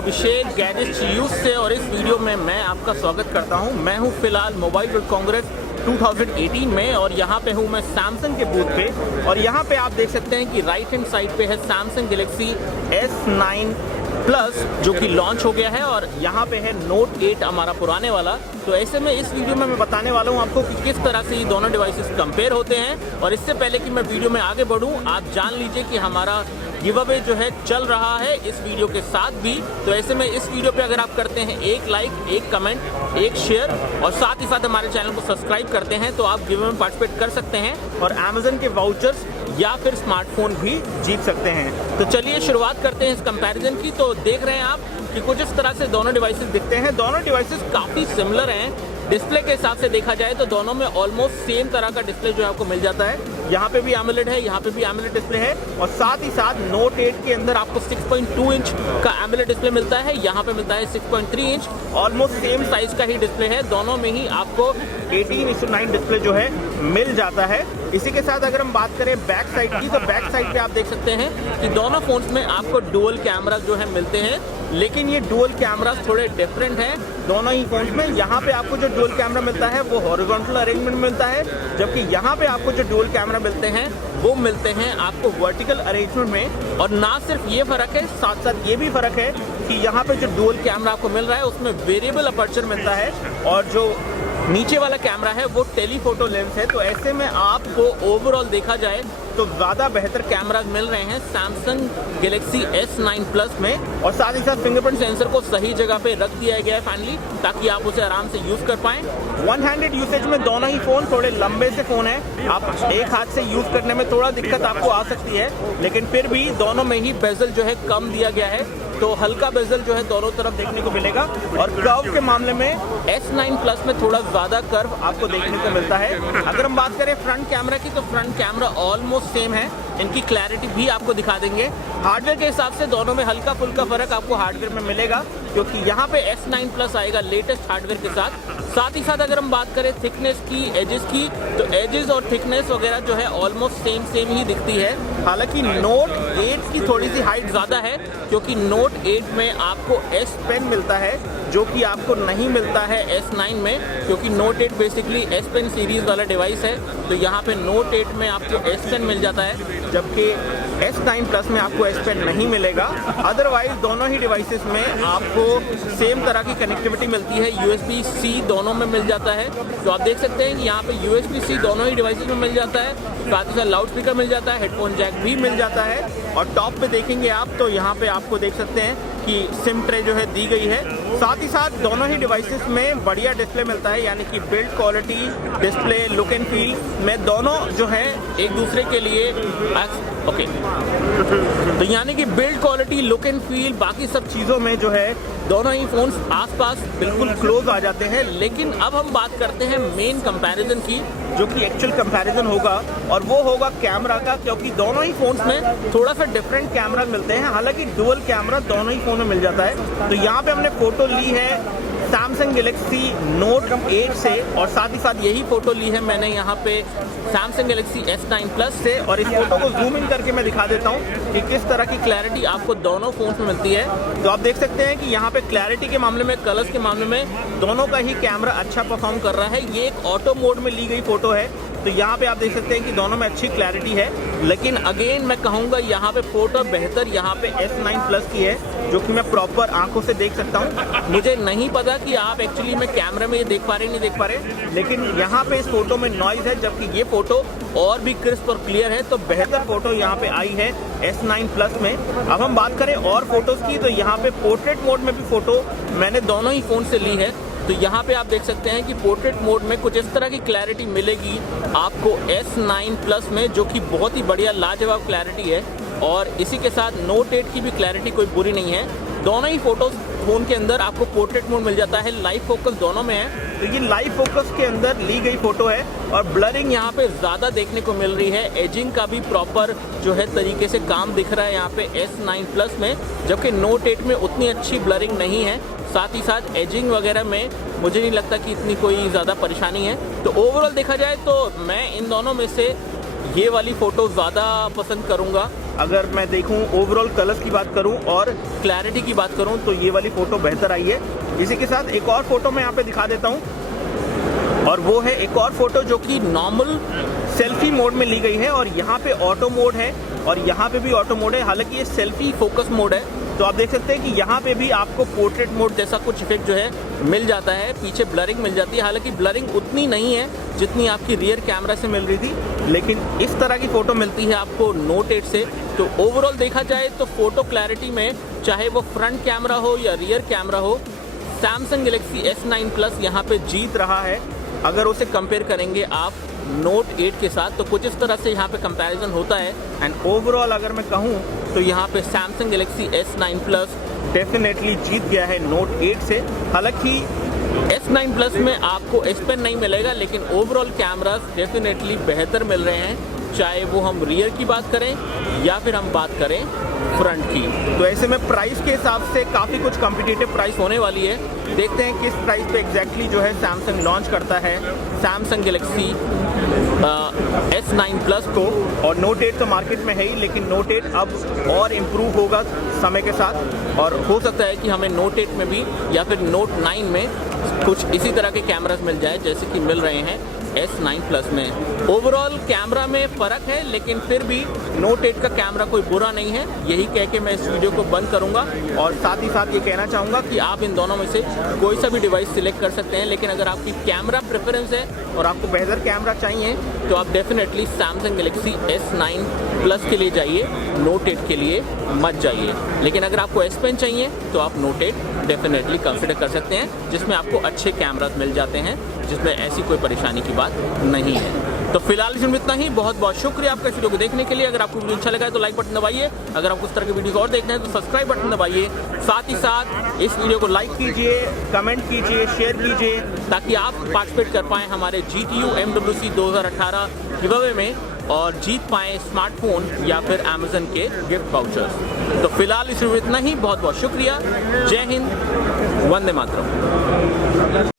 अभिषेक GadgetsToUse से और इस वीडियो में मैं आपका स्वागत करता हूं। मैं हूं फिलहाल मोबाइल वर्ल्ड कांग्रेस 2018 में और यहां पे हूं मैं सैमसंग के बूथ पे। और यहां पे आप देख सकते हैं कि राइट हैंड साइड पे है सैमसंग गैलेक्सी S9 प्लस जो कि लॉन्च हो गया है और यहाँ पे है नोट 8 हमारा पुराने वाला। तो ऐसे में इस वीडियो में मैं बताने वाला हूँ आपको कि किस तरह से ये दोनों डिवाइसेस कंपेयर होते हैं। और इससे पहले कि मैं वीडियो में आगे बढ़ूँ, आप जान लीजिए कि हमारा गिव अवे जो है चल रहा है इस वीडियो के साथ भी। तो ऐसे में इस वीडियो पे अगर आप करते हैं एक लाइक, एक कमेंट, एक शेयर और साथ ही साथ हमारे चैनल को सब्सक्राइब करते हैं तो आप गिव अवे में पार्टिसिपेट कर सकते हैं और अमेजन के वाउचर्स या फिर स्मार्टफोन भी जीत सकते हैं। तो चलिए शुरुआत करते हैं इस कंपैरिजन की। तो देख रहे हैं आप कि कुछ इस तरह से दोनों डिवाइसेस दिखते हैं। दोनों डिवाइसेस काफ़ी सिमिलर हैं। डिस्प्ले के हिसाब से देखा जाए तो दोनों में ऑलमोस्ट सेम तरह का डिस्प्ले जो है आपको मिल जाता है। यहाँ पे भी एमोलेड है, यहाँ पे भी एमोलेड डिस्प्ले है और साथ ही साथ नोट 8 के अंदर आपको 6.2 इंच का एमोलेड डिस्प्ले मिलता है। यहाँ पे मिलता है 6.3 इंच, ऑलमोस्ट सेम साइज का ही डिस्प्ले है। दोनों में ही आपको 18:9 डिस्प्ले जो है मिल जाता है। इसी के साथ अगर हम बात करें बैक साइड की, तो बैक साइड पे आप देख सकते हैं कि दोनों फोन्स में आपको डुअल कैमरा जो है मिलते हैं, लेकिन ये डुअल कैमरा थोड़े डिफरेंट हैं दोनों ही फोन्स में। यहाँ पे आपको जो डुअल कैमरा मिलता है वो हॉरिजॉन्टल अरेंजमेंट मिलता है, जबकि यहाँ पे आपको जो डुअल कैमरा मिलते हैं वो मिलते हैं आपको वर्टिकल अरेंजमेंट में। और ना सिर्फ ये फर्क है, साथ साथ ये भी फर्क है कि यहाँ पे जो डुअल कैमरा आपको मिल रहा है उसमें वेरिएबल अपर्चर मिलता है और जो नीचे वाला कैमरा है वो टेलीफोटो लेंस है। तो ऐसे में आपको ओवरऑल देखा जाए तो ज़्यादा बेहतर कैमरा मिल रहे हैं सैमसंग गैलेक्सी S9 प्लस में। और साथ ही साथ फिंगरप्रिंट सेंसर को सही जगह पे रख दिया गया है फाइनली, ताकि आप उसे आराम से यूज़ कर पाएँ। वन हैंडेड यूसेज में दोनों ही फ़ोन थोड़े लंबे से फ़ोन है, आप एक हाथ से यूज़ करने में थोड़ा दिक्कत आपको आ सकती है, लेकिन फिर भी दोनों में ही बेजल जो है कम दिया गया है। तो हल्का बेजल जो है दोनों तरफ देखने को मिलेगा। और कर्व के मामले में S9 प्लस में थोड़ा ज़्यादा कर्व आपको देखने को मिलता है। अगर हम बात करें फ्रंट कैमरा की, तो फ्रंट कैमरा ऑलमोस्ट सेम है। इनकी क्लैरिटी भी आपको दिखा देंगे। हार्डवेयर के हिसाब से दोनों में हल्का फुल्का फर्क आपको हार्डवेयर में मिलेगा, क्योंकि यहाँ पे S9 प्लस आएगा लेटेस्ट हार्डवेयर के साथ। साथ ही साथ अगर हम बात करें थिकनेस की, एजेस की, तो एजेस और थिकनेस वगैरह जो है ऑलमोस्ट सेम ही दिखती है। हालांकि नोट 8 की थोड़ी सी हाइट ज़्यादा है, क्योंकि नोट 8 में आपको S पेन मिलता है जो कि आपको नहीं मिलता है S9 में, क्योंकि Note 8 basically S pen series वाला डिवाइस है। तो यहाँ पे नोट 8 में आपको S पेन मिल जाता है, जबकि S9 प्लस में आपको S पेन नहीं मिलेगा। अदरवाइज दोनों ही डिवाइसेस में आपको सेम तरह की कनेक्टिविटी मिलती है। USB-C दोनों में मिल जाता है। तो आप देख सकते हैं कि यहाँ पे USB-C दोनों ही डिवाइसेस में मिल जाता है। साथ ही साथ लाउड स्पीकर मिल जाता है, हेडफोन जैक भी मिल जाता है। और टॉप पे देखेंगे आप तो यहाँ पे आपको देख सकते हैं कि सिम ट्रे जो है दी गई है। साथ ही साथ दोनों ही डिवाइसेस में बढ़िया डिस्प्ले मिलता है, यानी कि build quality, display, look and feel में दोनों जो है एक दूसरे के लिए ओके। तो यानी कि build quality, look and feel, बाकी सब चीज़ों में जो है दोनों ही फोन्स आसपास बिल्कुल क्लोज आ जाते हैं। लेकिन अब हम बात करते हैं मेन कंपैरिजन की, जो कि एक्चुअल कंपैरिजन होगा, और वो होगा कैमरा का, क्योंकि दोनों ही फोन्स में थोड़ा सा डिफरेंट कैमरा मिलते हैं। हालांकि डुअल कैमरा दोनों ही फोन में मिल जाता है। तो यहाँ पे हमने फोटो ली है सैमसंग गैलेक्सी नोट 8 से, और साथ ही साथ यही फोटो ली है मैंने यहाँ पे सैमसंग गैलेक्सी S9 प्लस से। और इस फोटो को जूम इन करके मैं दिखा देता हूँ कि किस तरह की क्लैरिटी आपको दोनों फोन्स में मिलती है। तो आप देख सकते हैं कि यहाँ पे क्लैरिटी के मामले में, कलर्स के मामले में दोनों का ही कैमरा अच्छा परफॉर्म कर रहा है। ये एक ऑटो मोड में ली गई फोटो है, तो यहाँ पे आप देख सकते हैं कि दोनों में अच्छी क्लैरिटी है। लेकिन अगेन मैं कहूँगा यहाँ पे फोटो बेहतर यहाँ पे S9 प्लस की है, जो कि मैं प्रॉपर आंखों से देख सकता हूँ। मुझे नहीं पता कि आप एक्चुअली में कैमरे में ये देख पा रहे नहीं देख पा रहे, लेकिन यहाँ पे इस फोटो में नॉइज है, जबकि ये फोटो और भी क्रिस्प और क्लियर है। तो बेहतर फोटो यहाँ पे आई है S9 प्लस में। अब हम बात करें और फोटोज़ की, तो यहाँ पे पोर्ट्रेट मोड में भी फोटो मैंने दोनों ही फ़ोन से ली है। तो यहाँ पे आप देख सकते हैं कि पोर्ट्रेट मोड में कुछ इस तरह की क्लैरिटी मिलेगी आपको S9 प्लस में, जो कि बहुत ही बढ़िया लाजवाब क्लैरिटी है। और इसी के साथ नोट 8 की भी क्लैरिटी कोई बुरी नहीं है। दोनों ही फोटोज फ़ोन के अंदर आपको पोर्ट्रेट मोड मिल जाता है, लाइव फोकस दोनों में है। तो ये लाइव फोकस के अंदर ली गई फोटो है और ब्लरिंग यहाँ पे ज़्यादा देखने को मिल रही है। एजिंग का भी प्रॉपर जो है तरीके से काम दिख रहा है यहाँ पे S9 प्लस में, जबकि नोट 8 में उतनी अच्छी ब्लरिंग नहीं है। साथ ही साथ एजिंग वगैरह में मुझे नहीं लगता कि इतनी कोई ज़्यादा परेशानी है। तो ओवरऑल देखा जाए तो मैं इन दोनों में से ये वाली फ़ोटो ज़्यादा पसंद करूँगा। अगर मैं देखूं ओवरऑल कलर्स की बात करूं और क्लैरिटी की बात करूं तो ये वाली फ़ोटो बेहतर आई है। इसी के साथ एक और फोटो मैं यहाँ पे दिखा देता हूँ, और वो है एक और फोटो जो कि नॉर्मल सेल्फी मोड में ली गई है, और यहाँ पे ऑटो मोड है और यहाँ पे भी ऑटो मोड है। हालांकि ये सेल्फी फोकस मोड है, तो आप देख सकते हैं कि यहाँ पे भी आपको पोर्ट्रेट मोड जैसा कुछ इफेक्ट जो है मिल जाता है, पीछे ब्लरिंग मिल जाती है। हालांकि ब्लरिंग उतनी नहीं है जितनी आपकी रियर कैमरा से मिल रही थी, लेकिन इस तरह की फ़ोटो मिलती है आपको नोट 8 से। तो ओवरऑल देखा जाए तो फ़ोटो क्लैरिटी में चाहे वो फ्रंट कैमरा हो या रियर कैमरा हो, सैमसंग गैलेक्सी S9 प्लस यहाँ पे जीत रहा है। अगर उसे कंपेयर करेंगे आप नोट 8 के साथ, तो कुछ इस तरह से यहाँ पे कंपैरिजन होता है। एंड ओवरऑल अगर मैं कहूँ तो यहाँ पे Samsung Galaxy S9 plus definitely जीत गया है नोट 8 से। हालांकि S9 प्लस में आपको S Pen नहीं मिलेगा, लेकिन ओवरऑल कैमरास डेफिनेटली बेहतर मिल रहे हैं, चाहे वो हम रियर की बात करें या फिर हम बात करें फ्रंट की। तो ऐसे में प्राइस के हिसाब से काफ़ी कुछ कॉम्पिटिटिव प्राइस होने वाली है। देखते हैं किस प्राइस पे एग्जैक्टली जो है सैमसंग लॉन्च करता है सैमसंग गैलेक्सी S9 प्लस को। और नोट 8 तो मार्केट में है ही, लेकिन नोट 8 अब और इम्प्रूव होगा समय के साथ, और हो सकता है कि हमें नोट 8 में भी या फिर नोट 9 में कुछ इसी तरह के कैमरास मिल जाए जैसे कि मिल रहे हैं S9 प्लस में। ओवरऑल कैमरा में फ़र्क है, लेकिन फिर भी नोट 8 का कैमरा कोई बुरा नहीं है। यही कह के मैं इस वीडियो को बंद करूंगा, और साथ ही साथ ये कहना चाहूँगा कि आप इन दोनों में से कोई सा भी डिवाइस सिलेक्ट कर सकते हैं, लेकिन अगर आपकी कैमरा प्रेफरेंस है और आपको बेहतर कैमरा चाहिए तो आप definitely Samsung Galaxy S9 plus के लिए जाइए, नोट 8 के लिए मत जाइए। लेकिन अगर आपको S Pen चाहिए तो आप नोट 8 डेफिनेटली कंसिडर कर सकते हैं, जिसमें आपको अच्छे कैमरास मिल जाते हैं, जिसमें ऐसी कोई परेशानी की बात नहीं है। तो फिलहाल इसमें इतना ही। बहुत बहुत शुक्रिया आपका इस वीडियो को देखने के लिए। अगर आपको वीडियो अच्छा लगा है तो लाइक बटन दबाइए, अगर आपको इस तरह के वीडियो और देखना है तो सब्सक्राइब बटन दबाइए। साथ ही साथ इस वीडियो को लाइक कीजिए, कमेंट कीजिए, शेयर कीजिए, ताकि आप पार्टिसिपेट कर पाएँ हमारे GTU MWC 2018 गिवअवे में और जीत पाएँ स्मार्टफोन या फिर अमेजन के गिफ्ट वाउचर्स। तो फिलहाल इस वीडियो में इतना ही। बहुत बहुत शुक्रिया। जय हिंद, वंदे मातरम।